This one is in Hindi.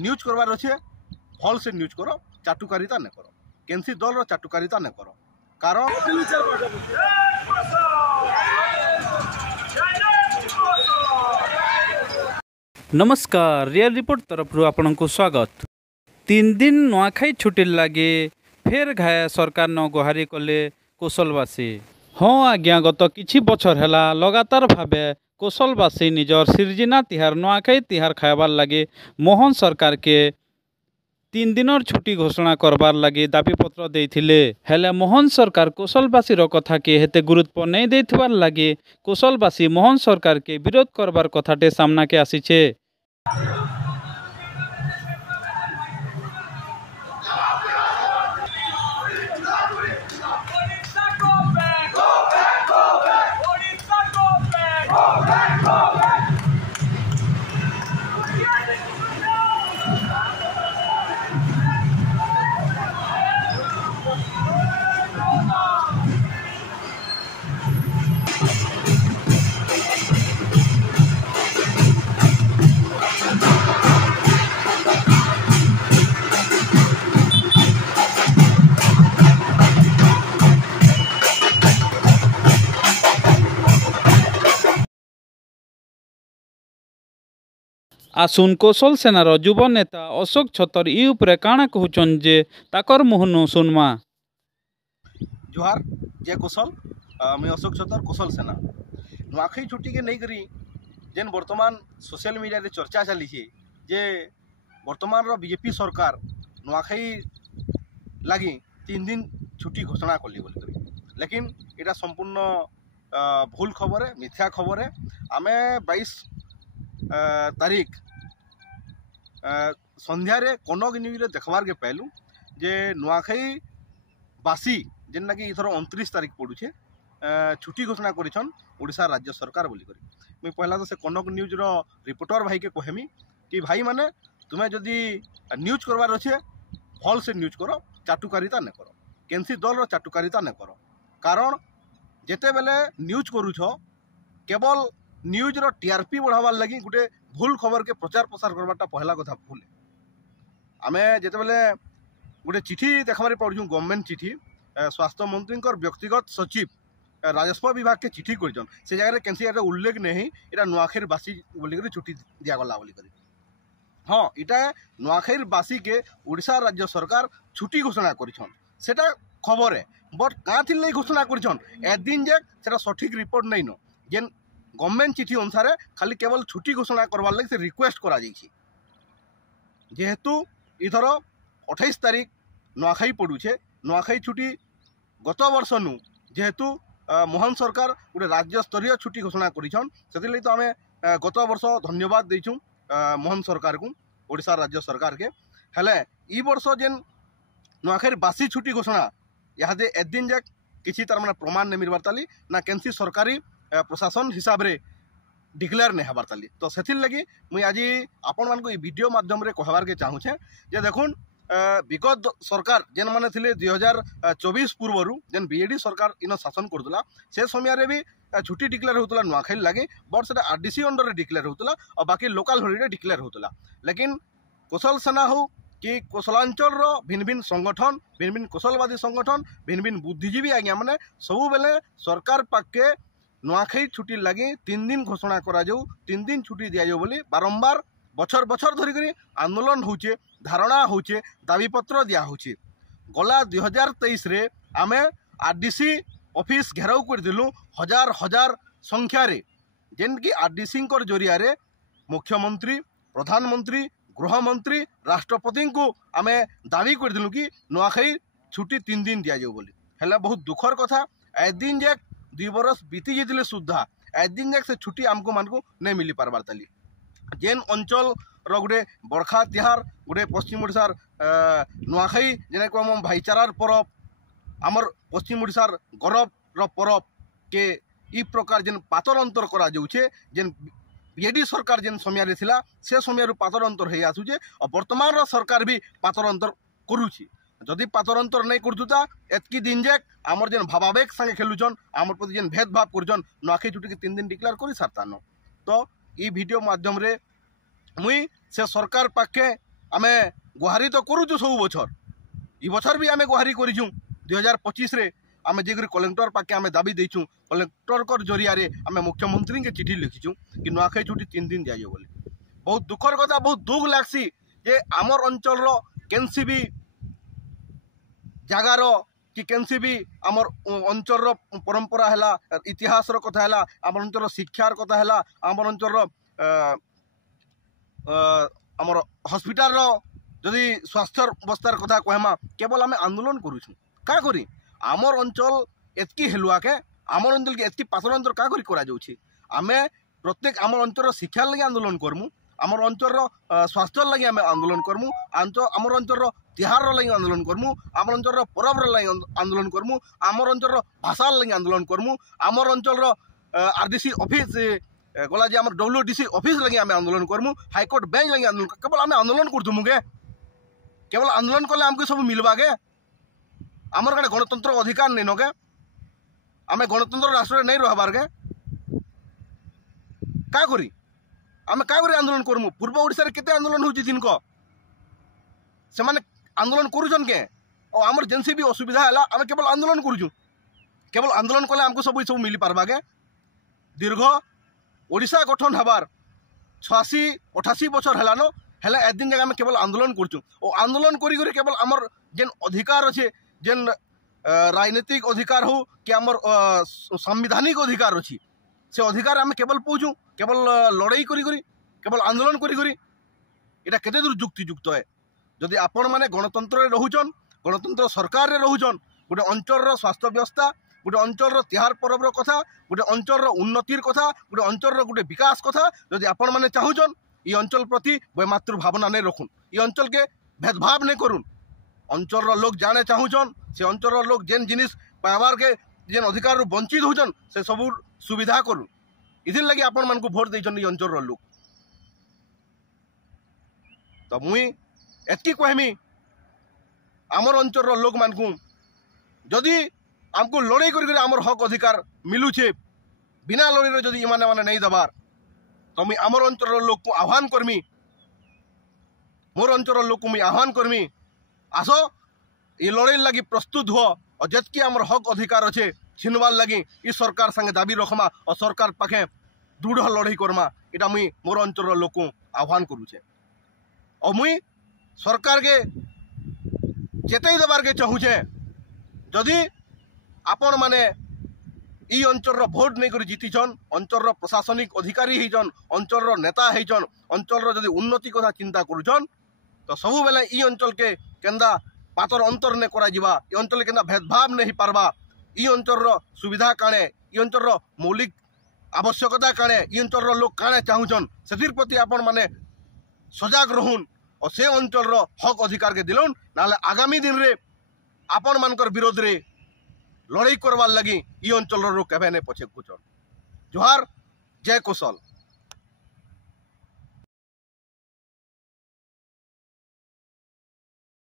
न्यूज करवार अच्छे भल से न्यूज करो चाटुकारिता न करो केनसी दल चाटुकारिता न करो कारण नमस्कार रियल रिपोर्ट तरफ आपण को स्वागत। 3 दिन नुआखाई छुट्टी लगे फेर घाया सरकार न गुहारी कले कोसलवासी। हाँ आज्ञा गत किछि बछर हैला लगातार भावे कोसलवासी निजर सिरजिना तिहार नुआखाई तिहार खाइबार लगे मोहन सरकार के 3 दिनर छुट्टी घोषणा करबार लगे दाबीपत्र देथिले हेले मोहन सरकार कोसलवासी कथा के हेते गुरुत्व नहीं देथिबार लगे कोसलवासी मोहन सरकार के विरोध करबार कथाटे सामना के आसीछे। आसुन कौशल सेनार युव नेता अशोक छतर ई उपरे काଣା कहउछन जे ताकर मुहनु सुनमा। जोहार जय कौशल मैं अशोक छतर कौशल सेना नुआखाई छुट्टी के नहीं करी जेन वर्तमान सोशल मीडिया रे चर्चा चली जे वर्तमान रो बीजेपी सरकार नुआखाई लगी 3 दिन छुट्टी घोषणा कली बोल करी लेकिन एटा संपूर्ण भूल खबर है मिथ्या खबर है। आमे 22 तारीख संध्यारे कनक न्यूज देखबार के पाइलु जे नुआखाई बासी जेनना कि इथर 29 तारीख पड़ुछे छुट्टी घोषणा करिछन ओडिशा राज्य सरकार बोली करी। मैं पहला तो से कनक न्यूज रो रिपोर्टर भाई के कहमी कि भाई माने तुम्हें जदि न्यूज करवार अच्छे भल से न्यूज करो चाटुकारिता न करो केनसी दल चाटुकारिता न करो कारण जेते बेले न्यूज करूछ केवल न्यूज रो टीआरपी बढ़ावार लगी गोटे भूल खबर के प्रचार प्रसार करवाटा पहला कथा भूल। आमे जेते बेले गोटे चिठी देखबार पड़ू गवर्नमेंट चिठी स्वास्थ्य मंत्री व्यक्तिगत सचिव राजस्व विभाग के चिठी कर से जगह कैंसी उल्लेख नहीं इटा नुआखाई बासी बोलिक छुट्टी दिगला बोलिक। हाँ इटा नुआखाई बासी के ओडिशा राज्य सरकार छुट्टी घोषणा कर खबर है बट क्या थी घोषणा कर दिन जे सेटा सठिक रिपोर्ट नहीं न जेन गवर्नमेंट चिठी अनुसार खाली केवल छुट्टी घोषणा करवार लगे रिक्वेस्ट करा जेहेतु इथर 28 तारीख नुआखाई पड़ुछे नुआखाई छुट्टी गत वर्ष नु जेहेतु मोहन सरकार गोटे राज्य स्तरीय छुट्टी घोषणा करिछन से तो आमे गत वर्ष धन्यवाद देचु मोहन सरकार को ओडिशा राज्य सरकार के हेले ई वर्ष जेन नुआखाई बासी छुट्टी घोषणा यादे एदिन जाक किसी तार माने प्रमाण नहीं मिलबार ताली ना केनसी सरकारी प्रशासन हिसाब रे डिक्लेयर नहीं हबार ताली। तो से लगी मुई आज आपण मान को वीडियो माध्यम रे कहबार के चाहूछे जे देखुन विगत सरकार जेन माने थिले 2024 पूर्वरु जेन बीजेडी सरकार इन शासन करदुला से समय रे भी छुट्टी डिक्लेयर होतला नुआखाई लगे बट से आरडीसी अंडर रे डिक्लेयर होतला और बाकी लोकल हॉलिडे डिक्लेयर होतला लेकिन कौशल सेना हो कि कौशलांचल रो भिन्न भिन्न संगठन भिन्न भिन्न कौशलवादी संगठन भिन्न भिन्न बुद्धिजीवी आज्ञा मैंने सबु बेले सरकार पाके नुआखाई छुट्टी लगी 3 दिन घोषणा करा जाऊ 3 दिन छुट्टी दिया जाऊ बोली बारंबार बछर बछर धरिक आंदोलन होचे धारणा होचे दाबीपत्र दिया होचे। गला 2023 रे आमे आरडीसी ऑफिस घेराव कर दिलु हजार हजार संख्या रे जेन कि आरडीसी जरिया रे मुख्यमंत्री प्रधानमंत्री गृहमंत्री राष्ट्रपति को आमे दाबी कर दिलु कि नुआखाई छुट्टी 3 दिन दिया जाऊ बोली हेला बहुत दुखर कथा ए दिन जे 2 बरस बीती जाते सुधा ए दिन जाक से छुट्टी आमको मानक नहीं मिली पारबार ताली जेन अंचल गोटे बरखा तिहार गोटे पश्चिम ओडिशार नुआखाई जेने को हम भाईचारार परब आमर पश्चिम ओडिशार गौरव परब के ई प्रकार जेन पातर अंतर करा जाउछे जेन बीजेडी सरकार जेन समय थिला से समय पातर अंतर हो आसुचे और वर्तमान सरकार भी पातर अंतर करुछि जदि पातर अंतर नहीं करतुता एतकी दिन जे आमर जेन भावावेग संगे खेलुछन आमर प्रति जेन भेदभाव करछन नुआखाई छुट्टी के 3 दिन डिक्लेयर कर सारतान। तो ई वीडियो माध्यम रे मुई से सरकार पाखे आमे गुहारी तो करूचु सब बछर ई बछर भी आमे गुहारी करिछु 2025 रे आमे जेकर कलेक्टर पाके आमे दाबी देइछु कलेक्टर कर जरिया रे आमे मुख्यमंत्री के चिठी लिखिछु कि नुआखाई छुट्टी 3 दिन दिया बोली बहुत दुखर कथा बहुत दुख लागसी जे आमर अंचल रो केनसी भी जगार कि केनसी भी आमर अंचल रो परंपरा हैला इतिहास रो कथा हैला आमर अंचल रो शिक्षार कथा हैला आमर अंचल रो आमर हॉस्पिटल रो जदि स्वास्थ्य अवस्थार कथा कहमा केवल आमे आंदोलन करूछु का करी आमर अंचल एतकी हेलुआ के आमर अंचल के एतकी पातर अंचल का करी करा जाउछि आमे प्रत्येक आमर अंचल रो शिक्षा लगी आंदोलन करमु आमर अंचल रो स्वास्थ्य लगी आमे आंदोलन करमु आमर अंचल रो तिहार रो लगी आंदोलन करमु आमर अंचल रो परब रो लगी आंदोलन करमु आमर अंचल रो भाषा लगी आंदोलन करमु आमर अंचल रो आरडीसी ऑफिस गला जे आमर डब्ल्यूडीसी ऑफिस लगी आमे आंदोलन करमु हाईकोर्ट बेंच लगी आंदोलन केवल आमे आंदोलन करथुमु के केवल आंदोलन कले आमके सब मिलबा के आमर कने गणतंत्र अधिकार नहीं नगे आमे गणतंत्र राष्ट्र नहीं रहबार के का करी आमे का करी आंदोलन करमु पूर्व ओडिसा रे केते आंदोलन होची दिन को से माने आंदोलन करूछन के और आमर जेनसी भी असुविधा हला आमे केवल आंदोलन करूछु केवल आंदोलन कले आमको सब मिली पारबा के दीर्घ ओडिसा गठन हबार 86-88 बछर हलानो हेला ए दिन जगह में केवल आंदोलन करछु और आंदोलन करी करी केवल आमर जेन अधिकार अच्छे जेन राजनीतिक अधिकार हो कि आमर संवैधानिक अधिकार अच्छी से अधिकार आम केवल पहुँचू केवल लड़ाई करी करी केवल आंदोलन करी करी इटा केते दूर युक्तियुक्त है जदि आपण माने गणतंत्र रोचन गणतंत्र सरकार रोचन गोटे अंचल स्वास्थ्य व्यवस्था गोटे अंचल तिहार पर्व कथा गोटे अंचल उन्नतिर कथा गोटे अंचल गोटे विकास कथा जदि आपण माने चाहूचन ये अंचल प्रति मातृ भावना नहीं रखुन ये अंचल के भेदभाव नहीं करुन अंचल लोग जाने चाहूचन से अंचल लोग जेन जिनिस पाइबार के जेन अधिकार वंचित होचन से सब सुविधा करुन इथिर लगी आपण मान को भोट देचन ये अंचल लोग तो मुई एतकी कहमी आमर अंचल लोक मान को जदि आमको लड़ाई कर आमर हक अधिकार मिलूचे बिना लड़ाई जदि इमाने माने नहीं दबार तो मुई आमर अंचल लोक को आह्वान करमी मोर अंचल लोक को मुई आह्वान करमी आसो ये लड़ाई लगी प्रस्तुत हो और जतकी आमर हक अधिकार अच्छे छिनवार लगी इस सरकार संगे दाबी रखमा और सरकार पाखे दृढ़ लड़ाई करमा इटा मुई मोर अंचल लोक को आह्वान करूचे और मुई सरकार के चेताई देवार के चाहूचे जदि आपण माने ई अंचल भोट नहीं कर जीतिछन अंचल प्रशासनिक अधिकारी होचन अंचल नेता होचन अंचल जदि उन्नति कथा चिंता करुछन तो सबु बेले ई अंचल के केंदा पातर अंतर ने करा जिबा ई अंचल केंदा भेदभाव नहीं पारबा ई अंचल सुविधा काणे ई अंचल मौलिक आवश्यकता काणे ई अंचल लोग काणे चाहूछन सेतिर प्रति आपण माने सजग रहून और से अंचल हक अधिकार के दिलन नाले आगामी दिन रे आपण मानकर विरोध रे लड़ाई करवार लगी ई अंचल लोग केबे ने पछे कुचन जोहार जय कौशल।